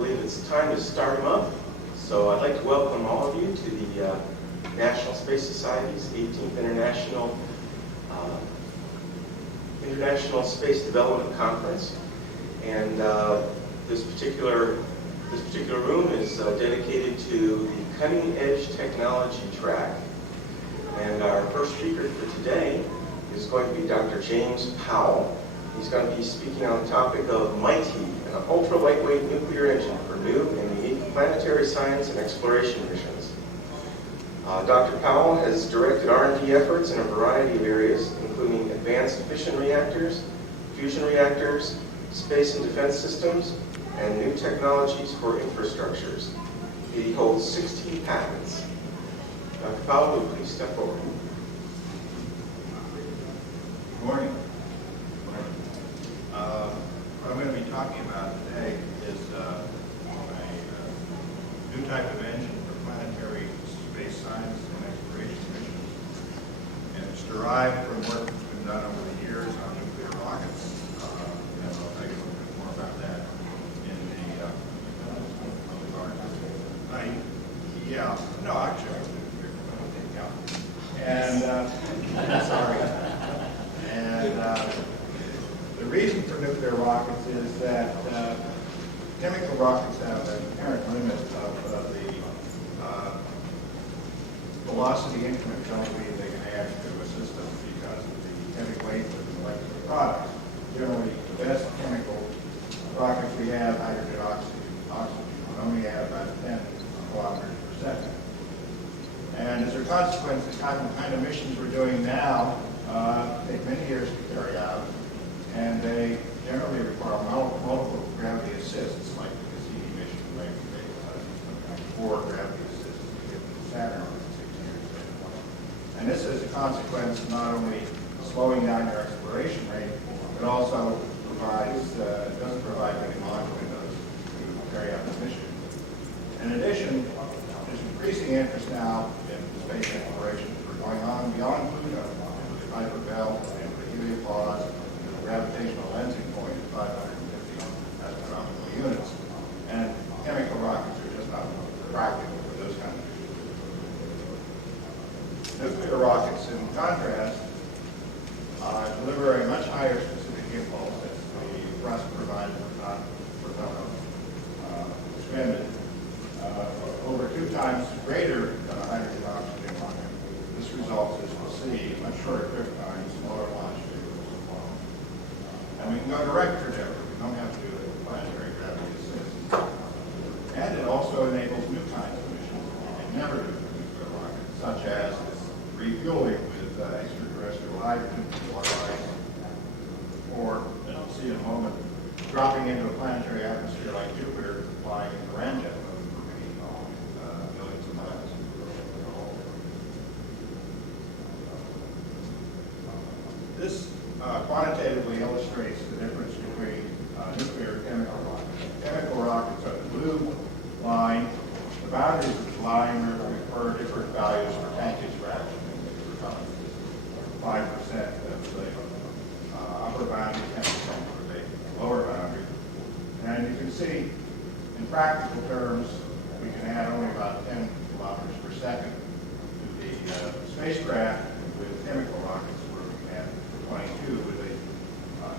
believe it's time to start them up. So I'd like to welcome all of you to the National Space Society's 18th International Space Development Conference. And this particular room is dedicated to the Cutting Edge Technology track. And our first speaker for today is going to be Dr. James Powell. He's going to be speaking on the topic of MIGHTY, an ultra-lightweight nuclear engine for new and unique planetary science and exploration missions. Dr. Powell has directed R&D efforts in a variety of areas, including advanced fission reactors, fusion reactors, space and defense systems, and new technologies for infrastructures. He holds 16 patents. Dr. Powell, will you please step forward? Good morning. What I'm going to be talking about today is a new type of engine for planetary space science and exploration missions. And it's derived from work that's been done over the years on nuclear rockets. And I'll tell you a little bit more about that in the yeah, no, actually, and sorry. And the reason for nuclear rockets is that chemical rockets have an inherent limit of the velocity increment penalty they can add to a system because of the heavy weight of the molecular products. Generally, the best chemical rockets we have, hydrogen oxygen, only add about 10 kilometers per second. And as a consequence, the kind of missions we're doing now take many years to carry out, and they generally require multiple gravity assists, like the Cassini mission, right? They 4 gravity assists to get to Saturn in 6 years. And this is a consequence of not only slowing down your exploration rate, but also doesn't provide many launch windows to carry out the mission. In addition, there's increasing interest now in space exploration. We're going on beyond Pluto, into the Kuiper Belt, into the heliopause, and the gravitational lensing point at 550 astronomical units. And chemical rockets are just not practical for those kind of missions. Nuclear rockets, in contrast, deliver a much higher specific impulse. That's the thrust provided per expended. Over 2 times greater than a hydrogen oxygen rocket. This results, as we'll see, much shorter trip times, smaller launch vehicles. And we can go direct trajectory. We don't have to do the planetary gravity assist. And it also enables new kinds of missions that we can never do with a nuclear rocket, such as refueling with extraterrestrial hydrogen or ice, or, as we'll see in a moment, dropping into a planetary atmosphere like Jupiter, flying in the ramjet mode for many millions of miles. This quantitatively illustrates the difference between nuclear and chemical rockets. Chemical rockets are the blue line. The boundaries of the line refer different values for tankage fraction. 5% of the upper boundary, 10% for the lower boundary. And you can see, in practical terms, we can add only about 10 kilometers per second to the spacecraft with chemical rockets, where we can add 22 with a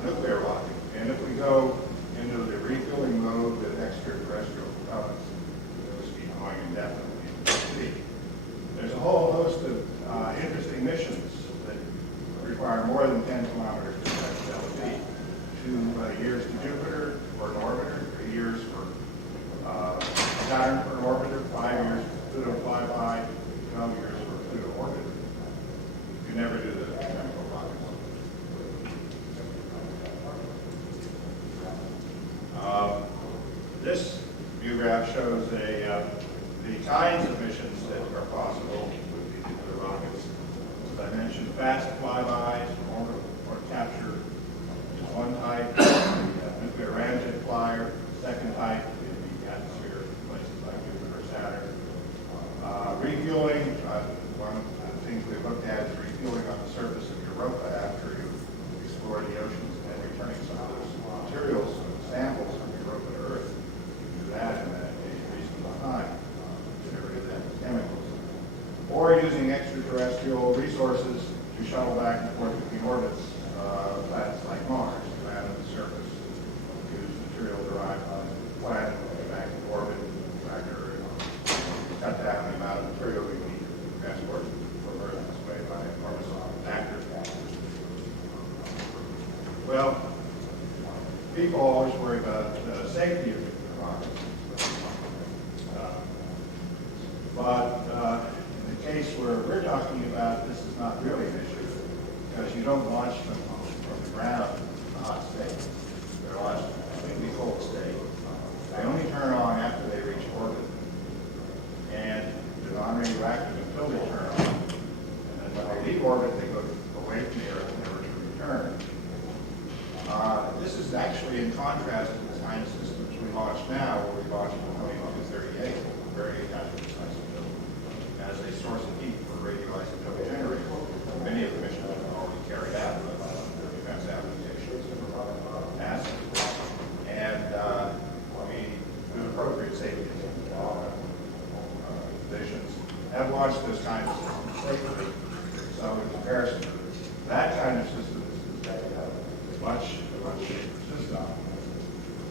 nuclear rocket. And if we go into the refueling mode with extraterrestrial propellants, we'll just keep going indefinitely. There's a whole host of interesting missions that require more than 10 kilometers per second LV. 2 years to Jupiter for an orbiter, 3 years for Saturn for an orbiter, 5 years for Pluto flyby, 12 years for Pluto orbiter. using extraterrestrial resources to shuttle back and forth between orbits, planets like Mars, to land on the surface, use material derived from the planet, go back in orbit, factor, cut down the amount of material we need to transport from Earth this way by enormous factor. Well, people always worry about the safety of nuclear rockets. But in the case where we're talking about, this is not really an issue, because you don't launch them from the ground in a hot state. They're launched in a completely cold state. They only turn on after they reach orbit. And they're non-radioactive until they turn on. And then when they leave orbit, they go away from the Earth, never to return. This is actually in contrast to the kind of systems we launch now, where we launch plutonium-238, very hazardous isotope, as a source of heat for radioisotope generators. Many of the missions have already carried out defense applications of NASA. And we, with appropriate safety conditions, have launched those kinds of systems safely. So in comparison, that kind of system is much safer system.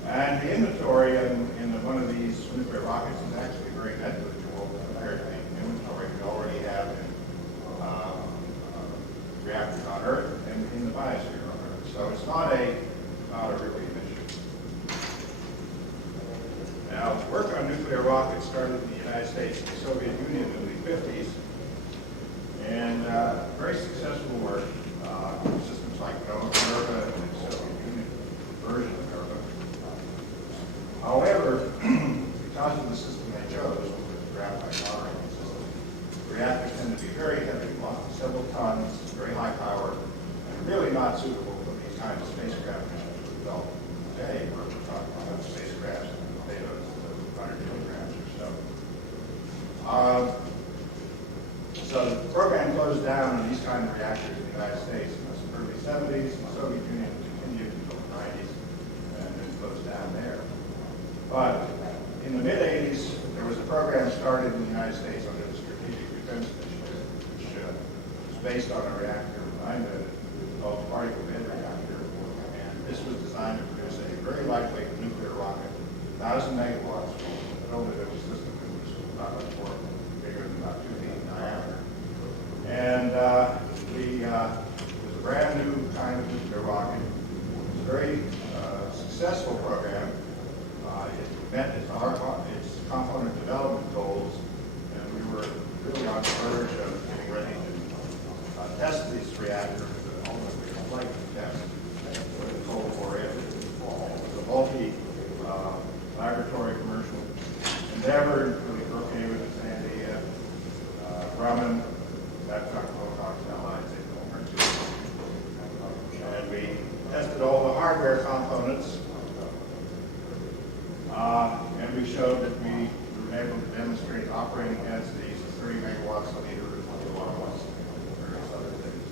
And the inventory in one of these nuclear rockets is actually very negligible compared to the inventory we already have in reactors on Earth and in the biosphere on Earth. So it's not a really an issue. Now, work on nuclear rockets started in the United States and the Soviet Union in the 50s, and very successful work. Systems like NOVA and the Soviet Union version of NOVA. However, because of the system they chose, which was a graphite moderating system, reactors tend to be very heavy, several tons, very high power, and really not suitable for these kinds of spacecraft missions we develop today, where we're talking about spacecrafts and payloads of 100 kilograms or so. So the program closed down on these kind of reactors in the United States in the early 70s. The Soviet Union continued until the 90s and then closed down there. But in the mid-80s, there was a program started in the United States under the Strategic Defense Initiative, which was based on a reactor I invented called the particle bed reactor. And this was designed to produce a very lightweight nuclear rocket, 1,000 megawatts, built it in a system that was not much more bigger than about 2 feet in diameter. And it was a brand new kind of nuclear rocket. It was a very successful program. It met its component development goals, and we were really on the verge of getting ready to test these reactors and ultimately flight test with the Cold War era. It was a multi-laboratory commercial endeavor, including Brookhaven and Sandia, Grumman, Babcock, Wilcox, Allied, and we tested all the hardware components. And we showed that we were able to demonstrate operating densities of 30 megawatts a liter, 20 kilowatts, and various other things.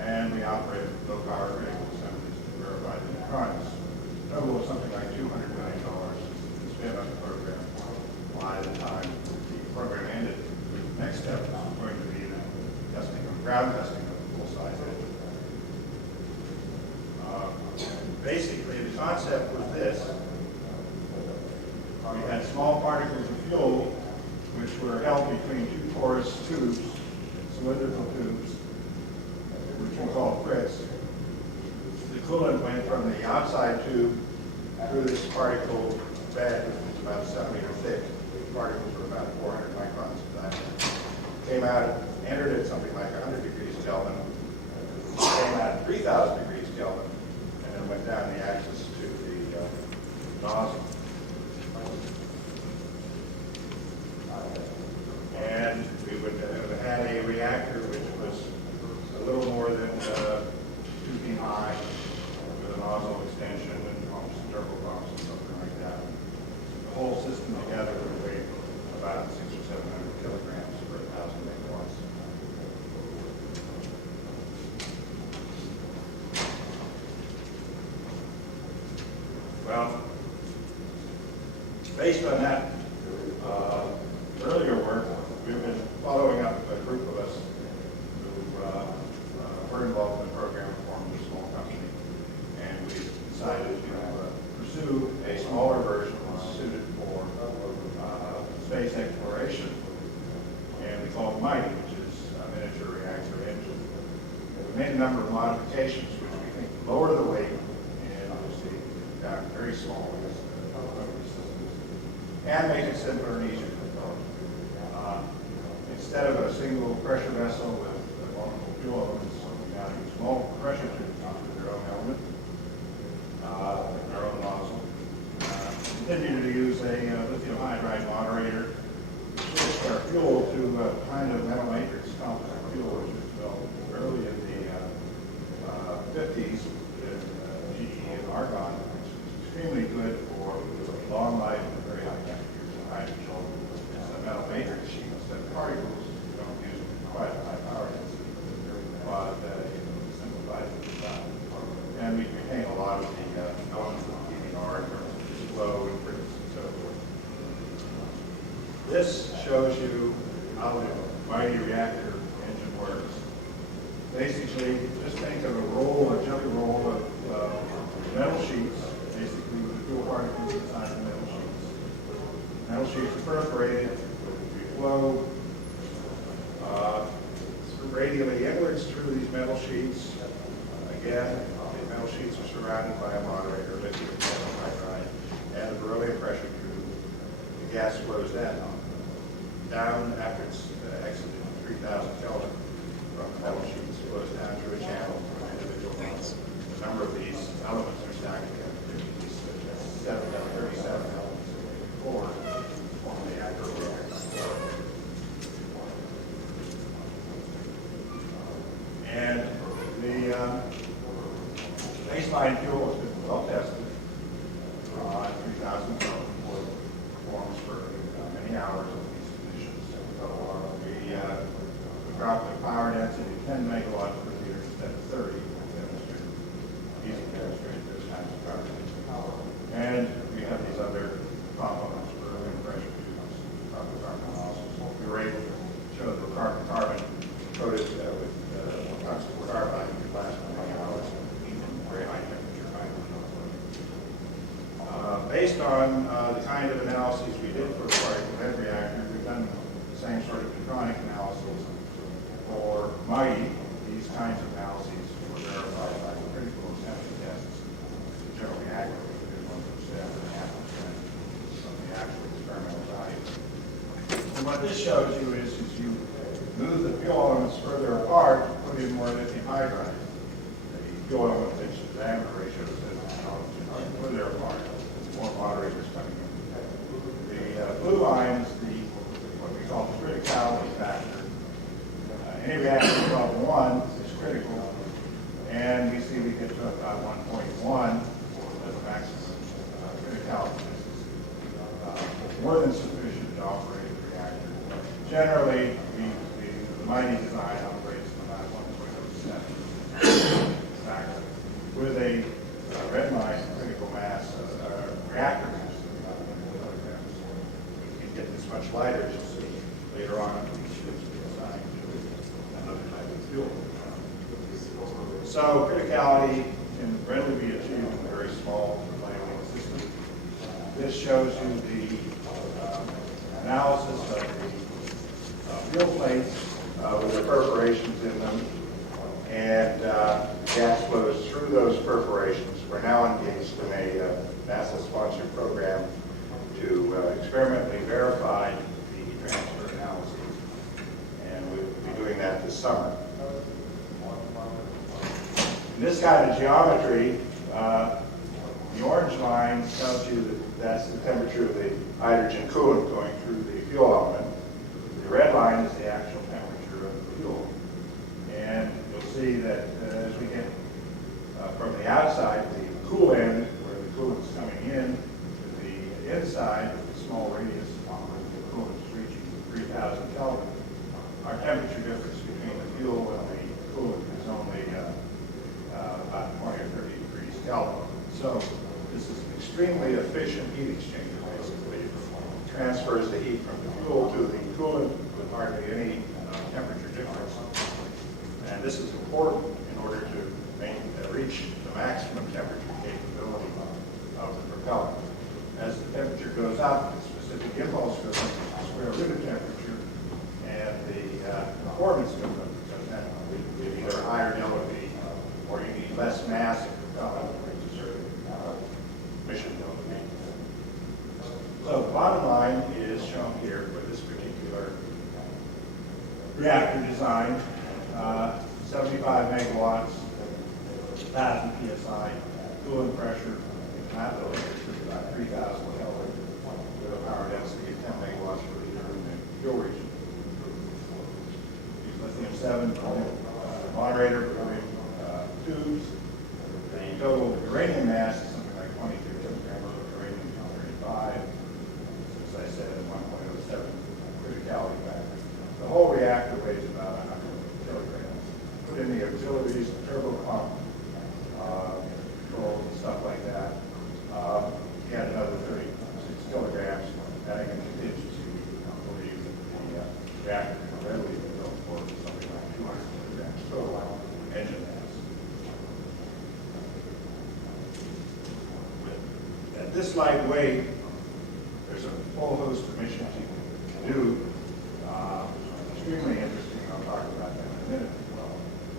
And we operated low power critical assemblies to verify the electronics. The total was something like $200 million spent on the program. By the time the program ended, the next step was going to be the testing of ground testing of the full-size engine. Basically, the concept was this. We had small particles of fuel which were held between two porous tubes, cylindrical tubes, which we call frits. The coolant went from the outside tube through this particle bed, which was about 7 meters thick. The particles were about 400 microns in diameter. Came out, entered at something like 100 degrees Kelvin, came out at 3,000 degrees Kelvin, and then went down the axis to the nozzle. And we would have had a reactor which was a little more than 2 feet high, with a nozzle extension and pumps, turbo pumps, and something like that. The whole system together would weigh about 600 or 700 kilograms for 1,000 megawatts. Well, based on that earlier work, we've been following up made a number of modifications which we think lower the weight and obviously got very small and make it simpler and easier to control. Instead of a single pressure vessel with multiple fuel elements, we now use multiple pressure tubes with their own element, their own nozzle. Continue to use a lithium hydride moderator. Switched our fuel to a kind of metal matrix composite fuel, which was developed early in the 50s with GE and Argon, which is extremely good for long life and very high temperatures and high control. It's a metal matrix sheet instead of particles. We don't use quite a high power density, but it simplifies the design. And we retain a lot of the elements of the PBR in terms of flow, increase, and so forth. This shows you how the mighty reactor engine works. Basically, just think of a jelly roll of metal sheets, basically with the fuel particles inside the metal sheets. Metal sheets are perforated, we flow radially inwards through these metal sheets. Again, the metal sheets are surrounded by a moderator, lithium hydride, and a beryllium pressure tube. The gas flows down after it's exited 3,000 Kelvin from the metal sheets, flows down through a channel to an individual element. A number of these elements are stacked together. These 37 elements in the core form the active reactor. And the baseline fuel has been well tested on 3,000 Kelvin for performance for many hours at these conditions. We dropped the power density to 10 megawatts per liter instead of 30. Easy to demonstrate those kinds of power density. And we have these other components, beryllium pressure tubes, carbon nozzles. We were able to show the carbon coated with tungsten carbide could last for many hours in very high temperature. Based on the kind of analyses we did for the particle head reactor, we've done the same sort of neutronic analysis for MIGHTY. These kinds of analyses were verified by critical assembly tests, generally accurate within 1.5% of the actual experimental value. And what this shows you is you move the fuel elements further apart, put in more lithium hydride. The fuel element pitch to diameter ratio says further apart, more moderators coming in. The blue line is what we call the criticality factor. Any reaction above 1 is critical, and we see we get to about 1.1 as a maximum criticality. This is more than sufficient to operate the reactor. Generally, the MIGHTY design operates about 1.07 factor with a red line critical mass, reactor mass of about 1 kilograms. We can get this much lighter, as you'll see later on. These ships be assigned to another type of fuel. So criticality can readily be achieved in a very small lightweight system. This shows you the analysis of the fuel plates with the perforations in them, and gas flows through those perforations. We're now engaged in a NASA-sponsored program to experimentally verify the heat transfer analyses, and we will be doing that this summer. In this kind of geometry, the orange line tells you that that's the temperature of the hydrogen coolant going through the fuel element. The red line is the actual temperature of the fuel. And you'll see that as we get from the outside, the cool end, where the coolant is coming in, to the inside, with the small radius on where the coolant is reaching 3,000 Kelvin, our temperature difference between the fuel and the coolant is only about 20 or 30 degrees Kelvin. So this is an extremely efficient heat exchanger, basically. It transfers the heat from the fuel to the coolant with hardly any temperature difference. And this is important in order to reach the maximum temperature capability of the propellant. As the temperature goes up, the specific impulse goes up to the square root of temperature, and the performance goes up, because then we have either higher delta V reactor design, 75 megawatts, 1,000 psi, cooling pressure, not about 3,000 Kelvin, with a power density of 10 megawatts per liter in the fuel region. Use lithium-7 moderator tubes. The total uranium mass is something like 22 kilograms of uranium-235. As I said, 1.07 criticality factor. The whole reactor weighs about 100 kilograms. Put in the auxiliaries, the turbo pump, controls and stuff like that. You had another 36 kilograms, adding a contingency. I believe that the reactor can readily be built for something like 200 kilograms total engine mass. At this light weight, there's a whole host of missions you can do. Extremely interesting. I'll talk about that in a minute.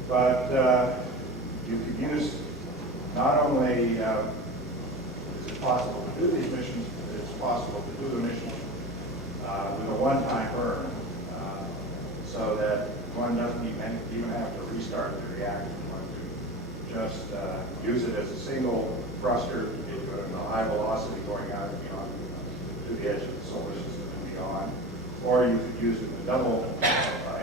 But you could use not only is it possible to do these missions, but it's possible to do the missions with a one-time burn, so that one doesn't even have to restart the reactor. One can just use it as a single thruster to get you at a high velocity going out and beyond to the edge of the solar system and beyond. Or you could use it in a double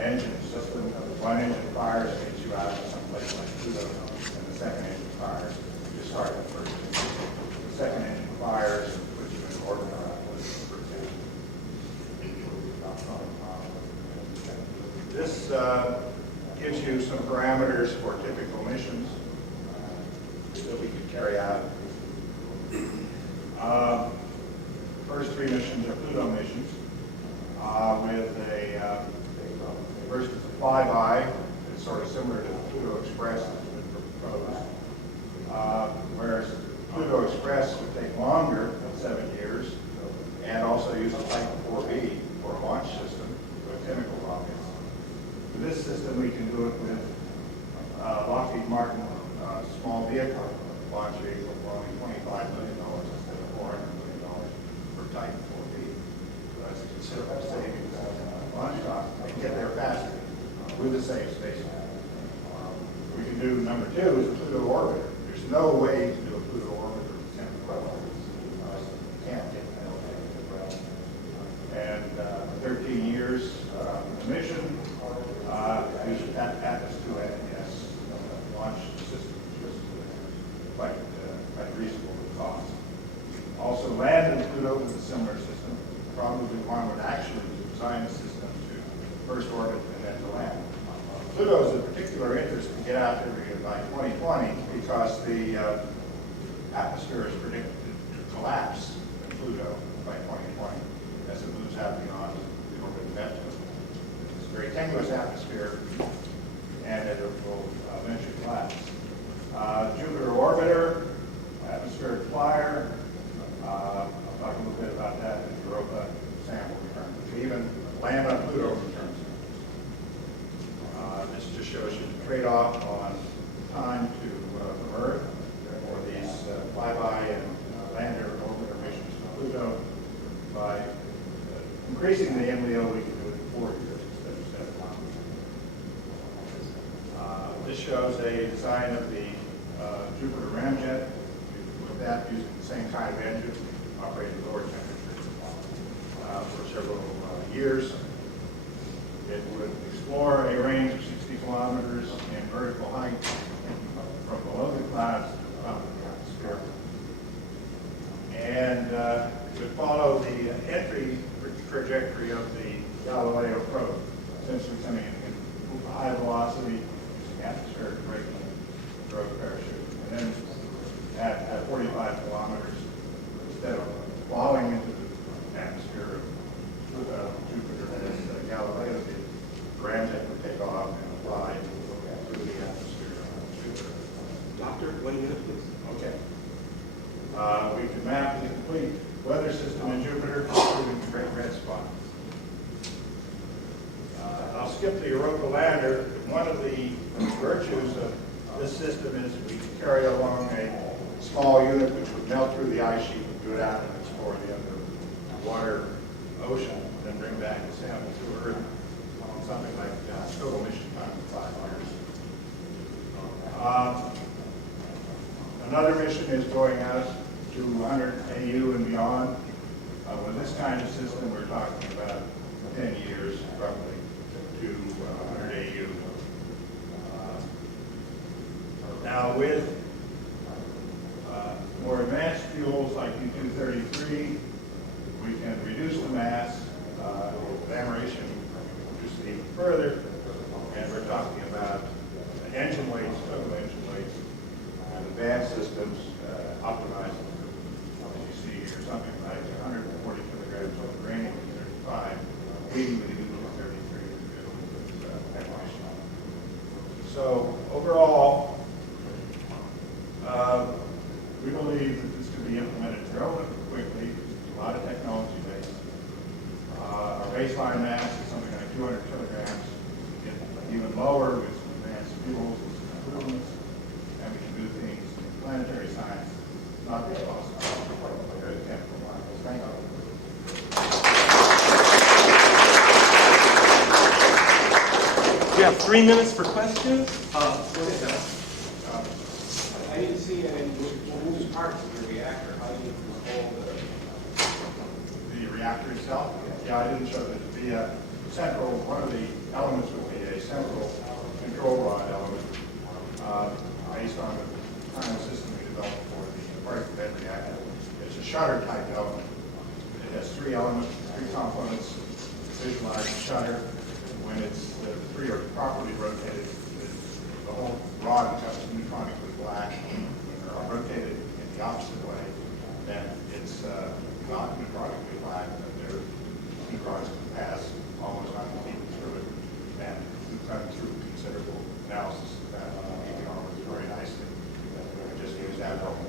engine system. One engine fires and gets you out to someplace like Pluto, and the second engine fires. You start the first engine. The second engine fires and puts you in orbit around Pluto, for example. This gives you some parameters for typical missions that we could carry out. First three missions are Pluto missions. With a first is a flyby. It's sort of similar to the Pluto Express that's been proposed. Whereas Pluto Express would take longer than 7 years and also use a Type 4B for a launch system with chemical rockets. With this system, we can do it with Lockheed Martin small vehicle launch vehicle for only $25 million instead of $400 million for Type 4B. That's a considerable savings on launch costs. They can get there faster with the same space. We can do number two is a Pluto orbiter. There's no way to do a Pluto orbiter with 10 propellers. You can't get that. And 13 years the mission uses Atlas 2 NES launch system, just quite reasonable cost. Also landed Pluto with a similar system. Probably one would actually design a system to first orbit and then to land. Pluto is of particular interest to get out there by 2020 because the atmosphere is predicted to collapse in Pluto by 2020 as it moves out beyond the orbit of Neptune. It's a very tenuous atmosphere and it will eventually collapse. Jupiter orbiter, atmospheric flyer. I'll talk a little bit about that in the Europa sample return. We can even land on Pluto returns. This just shows you the trade-off on time from Earth for these flyby and lander and orbiter missions to Pluto. By increasing the MLEO, we can do it in 4 years instead of 7 months. This shows a design of the Jupiter ramjet. With that, using the same kind of engine, operating lower temperature for several years. It would explore a range of 60 kilometers in vertical height from below the clouds to the top of the atmosphere. And it would follow the entry trajectory of the Galileo probe, essentially coming in high velocity, atmospheric braking, drogue parachute. And then at 45 kilometers, instead of falling into the atmosphere of Jupiter as Galileo did, the ramjet would take off and fly through the atmosphere of Jupiter. Doctor, 1 minute, please. Okay. We can map the complete weather system in Jupiter, including the Great Red Spot. I'll skip the Europa lander. One of the virtues of this system is we can carry along a small unit which would melt through the ice sheet and go down and explore the underwater ocean, then bring back a sample to Earth. something like total mission time of 5 years. Another mission is going out to 100 AU and beyond. With this kind of system, we're talking about 10 years roughly to 100 AU. Now with more advanced fuels like U-233, we can reduce the mass, evaporation, reduce it even further, and we're talking about engine weights, total engine weights, and advanced systems optimized, as you see here, something like 140 kilograms of uranium 35, leading with U-233 evaporation. So overall, we believe that this could be implemented relatively quickly. A lot of technology based. Our baseline mass is something like 200 kilograms, even lower with some advanced fuels and some improvements, and we can do things in planetary science, not really possible. Good chemical models. Thank You have 3 minutes for questions. I didn't see any moving parts of the reactor. How do you control the reactor itself. Yeah, I didn't show that. It'd be a central, one of the elements would be a central control rod element based on the kind of system we developed for the particle bed reactor. It's a shutter type element. It has 3 elements, 3 components. Visualize the shutter. When it's the 3 are properly rotated, the whole rod becomes neutronically black. When they're rotated in the opposite way, then it's not neutronically black, but their neutrons can pass almost unimpeded through it. And we've gone through considerable analysis of that on the PBR very nicely. We just use that model.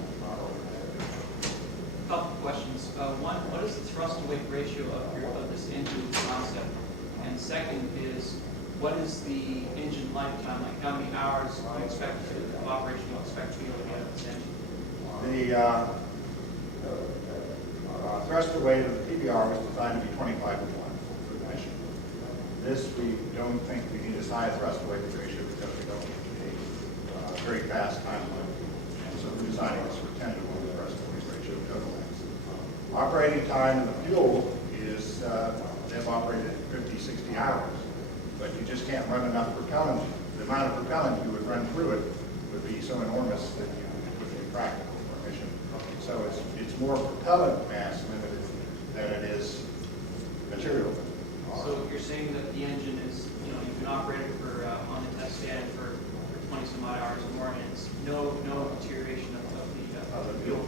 A couple of questions. One, what is the thrust to weight ratio of this engine concept? And second is, what is the engine lifetime? Like how many hours do you expect of operation do you expect to be able to get out of this engine? The thrust to weight of the PBR was designed to be 25 to 1 for the mission. This, we don't think we need as high a thrust to weight ratio because we don't need a very fast time limit. And so we're designing this for 10 to 1 thrust to weight ratio total mass. Operating time of the fuel is, they've operated 50, 60 hours. But you just can't run enough propellant. The amount of propellant you would run through it would be so enormous that it would be practical for a mission. So it's more propellant mass limited than it is material. So you're saying that the engine is, you can operate it for on the test stand for 20 some odd hours or more, and it's no deterioration of the fuel.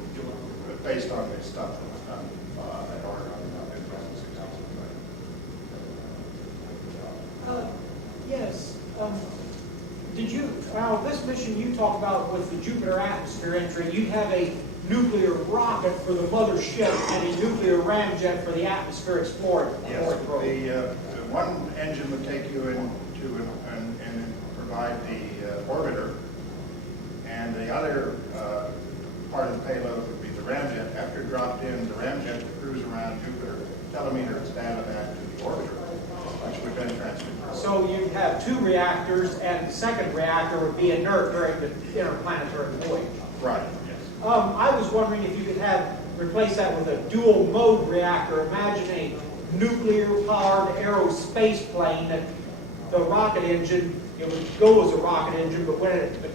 Based on the stuff that was done at Oregon in present 6000. Yes. Now this mission you talk about with the Jupiter atmosphere entry, you have a nuclear rocket for the mothership and a nuclear ramjet for the atmosphere explorer. Yes, the one engine would take you into and provide the orbiter, and the other part of the payload would be the ramjet. After it dropped in, the ramjet would cruise around Jupiter, telemeter its data back to the orbiter, which would then transmit. So you'd have 2 reactors, and the second reactor would be inert during the interplanetary voyage. Right, yes. I was wondering if you could replace that with a dual mode reactor. Imagine a nuclear-powered aerospace plane that the rocket engine, it would go as a rocket engine, but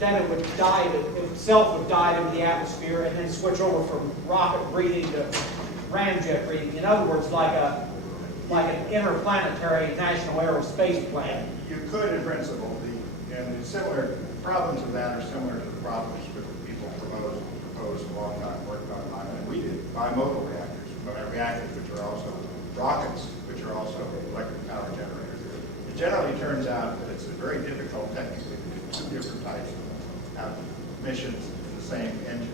then it would dive, itself would dive into the atmosphere and then switch over from rocket breathing to ramjet breathing. In other words, like an interplanetary national aerospace plane. You could, in principle, and the similar problems of that are similar to the problems that people proposed a long time, worked on, and we did, bimodal reactors, reactors which are also rockets, which are also electric power generators. It generally turns out that it's very difficult technically to do 2 different types of missions in the same engine.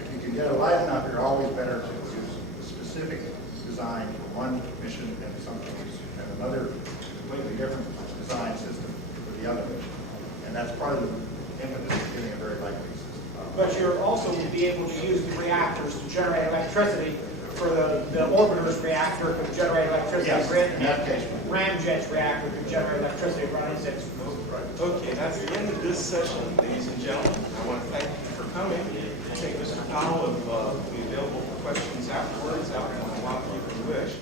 If you can get it light enough, you're always better to use a specific design for one mission and another completely different design system for the other mission. And that's part of the impetus of getting a very likely system. But you're also to be able to use the reactors to generate electricity for the orbiter's reactor. reactor could generate electricity. Yes, in that case. Ramjet's reactor could generate electricity running six. Okay, that's the end of this session, ladies and gentlemen. I want to thank you for coming. I think Mr. Powell will be available for questions afterwards, out in Milwaukee if you wish.